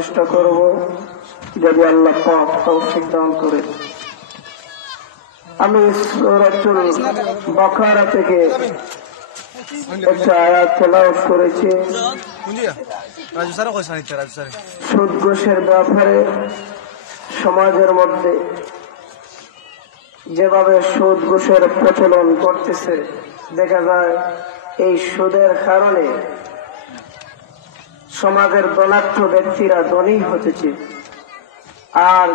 চেষ্টা করব যদি আল্লাহ পাক তৌফিক দান করে। আমি সূরাতুল বাকারা থেকে একটা আয়াত তেলাওয়াত করেছি। সুদ ঘুষের ব্যাপারে সমাজের মধ্যে যেভাবে সুদ ঘুষের প্রচলন করতেছে, দেখা যায় এই সুদের কারণে সমাজের ধনাঢ্য ব্যক্তিরা ধনী হতেছে, আর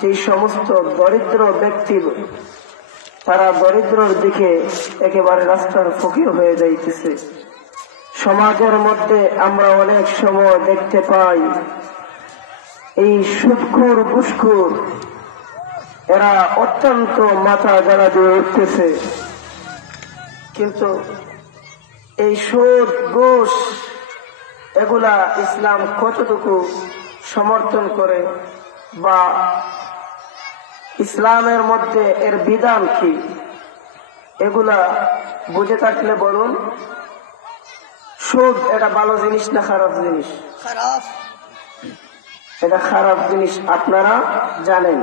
যে সমস্ত দরিদ্র ব্যক্তি তারা দরিদ্রর দিকে একেবারে রাস্তার ফকির হয়ে যাইতেছে। সমাজের মধ্যে আমরা অনেক সময় দেখতে পাই এই সুদখোর ঘুষখোর এরা অত্যন্ত মাথা গাড়া দিয়ে উঠতেছে, কিন্তু এই সুদ ঘুষ এগুলা ইসলাম কতটুকু সমর্থন করে বা ইসলামের মধ্যে এর বিধান কি, এগুলা বুঝে থাকলে বলুন। সুদ এটা ভালো জিনিস না খারাপ জিনিস? এটা খারাপ জিনিস আপনারা জানেন।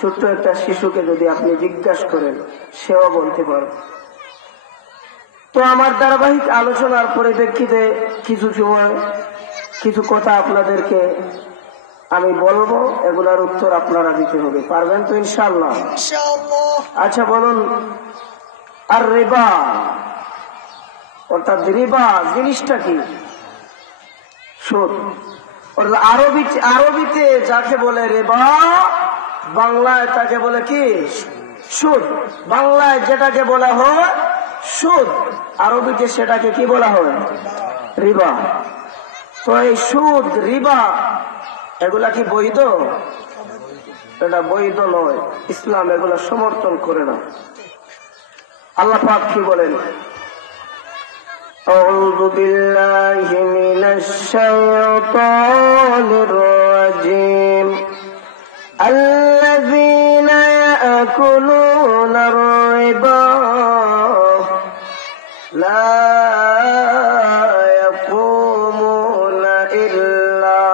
ছোট্ট একটা শিশুকে যদি আপনি জিজ্ঞাসা করেন, সেও বলতে পারবে। তো আমার ধারাবাহিক আলোচনার পরিপ্রেক্ষিতে কিছু সময় কিছু কথা আপনাদেরকে আমি বলবো, এগুলার উত্তর আপনারা দিতে হবে। পারবেন তো ইনশাআল্লাহ? আচ্ছা বলুন, আর রিবা অর্থাৎ রিবা জিনিসটা কি? সুদ। আরবিতে যাকে বলে রিবা, বাংলায় তাকে বলে কি? সুদ। বাংলায় যেটাকে বলা হয় সুদ, আরবিতে সেটাকে কি বলা হয়? রিবা। তো এই সুদ রিবা এগুলা কি বৈধ? এটা বৈধ নয়, ইসলাম এগুলা সমর্থন করে না। আল্লাহ পাক কি বলেন? আউযু বিল্লাহি মিনাশ শাইতানির রাজীম। আল্লাযীনা ইয়াকুলুনার রিবা লা ইয়াকুমুনা ইল্লা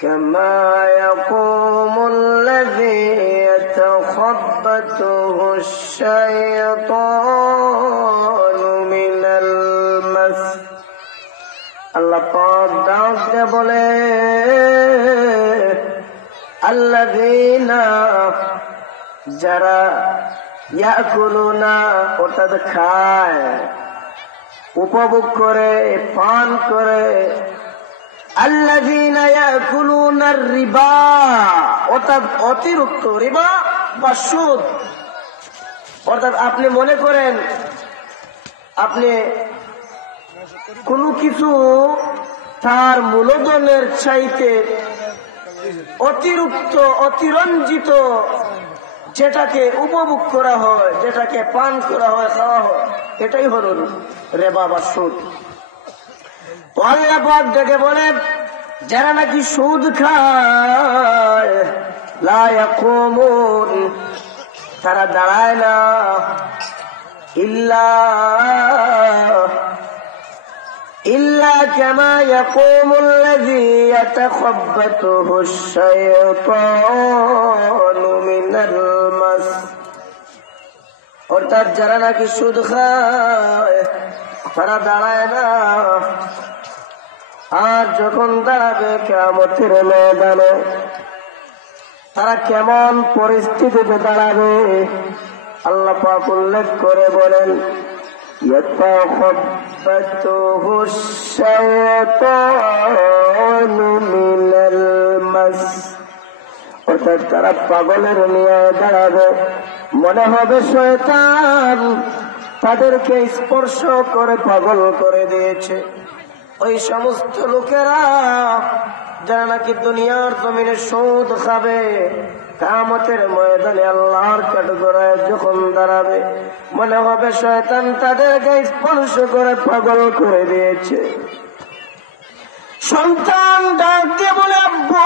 কামা ইয়াকুমুল্লাযী ইয়াতাখাব্বাতুহু আশ-শাইতানু মিনাল মাস। আল্লাহ পাক ডাক দিয়ে বলে, আল্লাযীনা যারা ইয়াকুলুনা অর্থাৎ খায়, উপভোগ করে, পান করে, আল্লাযীনা ইয়াকুলুনার রিবা অর্থাৎ অতিরিক্ত রিবা বা সুদ। অর্থাৎ আপনি মনে করেন আপনি কোনো কিছু তার মূলধনের চাইতে অতিরিক্ত অতিরঞ্জিত যেটাকে উপভোগ করা হয়, যেটাকে পান করা হয়, খাওয়া হয়, এটাই হল রিবা বা সুদ। আল্লাহ পাক ডেকে বলে, যারা নাকি সুদ খায় লা ইয়াকুমুন তারা দাঁড়ায় না, ইল্লা কামা ইয়াকুমুল্লাযী ইয়াতাখাব্বাতুহু আশ-শাইতানু মিনাল মাস। অর্থাৎ যারা নাকি সুদ খায় তারা দাঁড়ায় না, আর যখন দাঁড়াবে কিয়ামতের ময়দানে তারা কেমন পরিস্থিতিতে দাঁড়াবে আল্লাহ পাক উল্লেখ করে বলেন, ইয়াতাখাব্বাতুহু আশ-শাইতানু মিনাল মাস। অর্থাৎ তারা পাগলের নিয়ে দাঁড়াবে, মনে হবে শয়তান তাদেরকে স্পর্শ করে পাগল করে দিয়েছে। ওই সমস্ত লোকেরা যারা নাকি দুনিয়ার জমিনে সুদ খাবে, কিয়ামতের ময়দানে আল্লাহর কাঠগড়ায় যখন দাঁড়াবে, মনে হবে শয়তান তাদেরকে স্পর্শ করে পাগল করে দিয়েছে। সন্তান ডাক দিয়ে বলে, আব্বু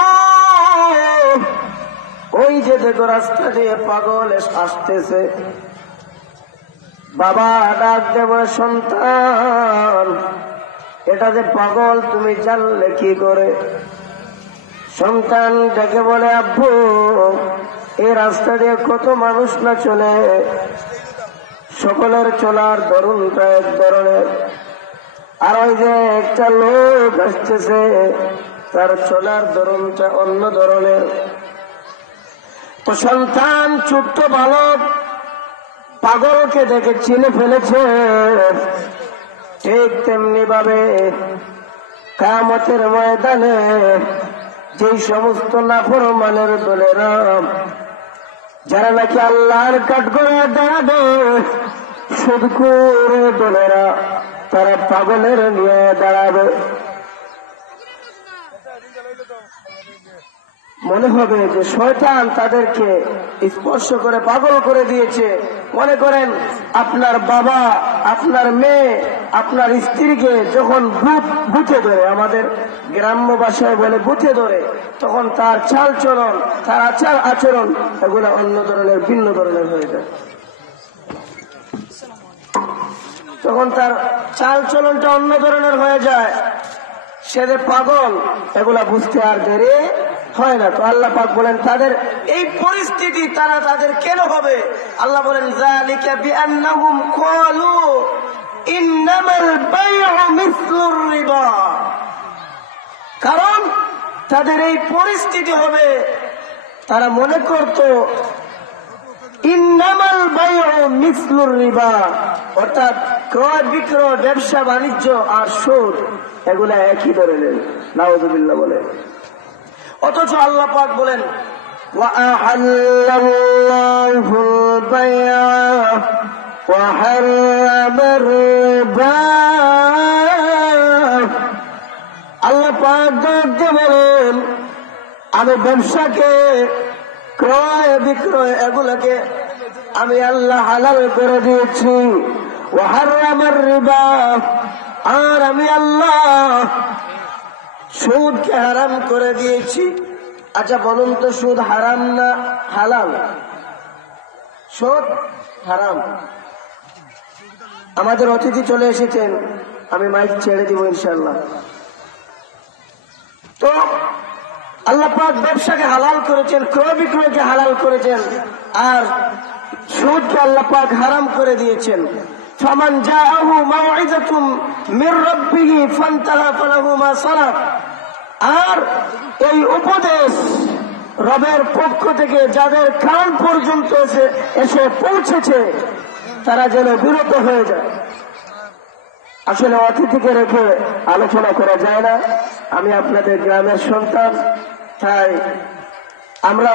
ওই যে দেখো রাস্তা দিয়ে পাগল আসতেছে। বাবা ডাক দিয়ে বলে, সন্তান এটা যে পাগল তুমি জানলে কি করে? সন্তান ডেকে বলে, আব্বু এই রাস্তা দিয়ে কত মানুষ না চলে, সকলের চলার ধরনটা এক ধরনের, আর ওই যে একটা লোক আসতেছে তার চলার ধরনটা অন্য ধরনের। তো সন্তান ছোট্ট বালক পাগলকে দেখে চিনে ফেলেছে। ঠিক তেমনি ভাবে কিয়ামতের ময়দানে যেই সমস্ত নাফরমানের দলেরা, যারা নাকি আল্লাহর কাঠগড়ায় দাঁড়াবে, সুদখোর দলেরা, তারা পাগলের নিয়ে দাঁড়াবে। মনে হবে যে শয়তান তাদেরকে স্পর্শ করে পাগল করে দিয়েছে। মনে করেন আপনার বাবা, আপনার মেয়ে, আপনার স্ত্রীকে যখন বুথে ধরে, আমাদের গ্রাম্য ভাষায় বলে বুথে ধরে, তখন তার চাল চলন, তার আচার আচরণ এগুলো অন্য ধরনের, ভিন্ন ধরনের হয়ে যায়। তখন তার চাল চলনটা অন্য ধরনের হয়ে যায়। সে যে পাগল, এগুলা বুঝতে আর দেরি হয় না। তো আল্লাহ পাক বলেন তাদের এই পরিস্থিতি তারা তাদের কেন হবে? আল্লাহ বলেন যালিকা বিআন্নাহুম ক্বালু ইন্নামাল বাই'উ মিসলুর রিবা। কারণ তাদের এই পরিস্থিতি হবে, তারা মনে করত ইন্নামাল বাই'উ মিসলুর রিবা, অর্থাৎ ক্রয় বিক্রয়, ব্যবসা বাণিজ্য আর সুদ এগুলা একই ধরনের। নাউযুবিল্লাহ বলে। অথচ আল্লাহ পাক বলেন ওয়া আহাল্লাল্লাহুল বাই'a ওয়া হারামার রিবা। আল্লাহ পাক বলেন আমি ব্যবসাকে, ক্রয় বিক্রয় এগুলাকে আমি আল্লাহ হালাল করে দিয়েছি। ওয়া হারামার রিবা, আর আমি আল্লাহ সুদকে হারাম করে দিয়েছি। আচ্ছা বলুন তো, সুদ হারাম না হালাল? সুদ হারাম। আমাদের অতিথি চলে এসেছেন, আমি মাইক ছেড়ে দিব ইনশাআল্লাহ। তো আল্লাহ পাক ব্যবসাকে হালাল করেছেন, ক্রয় বিক্রয়কে হালাল করেছেন, আর সুদকে আল্লাহ পাক হারাম করে দিয়েছেন। ফামান জাআহু মাউইযাতুম মির রাব্বিহি ফান্তাহা ফালাহু মা সালাফ। আর এই উপদেশ রবের পক্ষ থেকে যাদের কান পর্যন্ত এসে পৌঁছেছে, তারা যেন বিরত হয়ে যায়। আসলে অতিথিকে রেখে আলোচনা করা যায় না। আমি আপনাদের গ্রামের সন্তান, তাই আমরা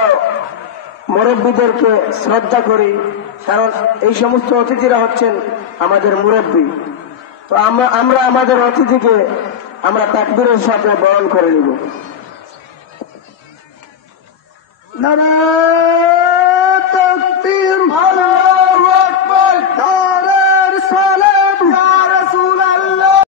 মুরব্বীদেরকে শ্রদ্ধা করি, কারণ এই সমস্ত অতিথিরা হচ্ছেন আমাদের মুরব্বী। তো আমরা আমাদের অতিথিকে আমরা তাকবীরের সাথে বরণ করে নিব। নারায়ণ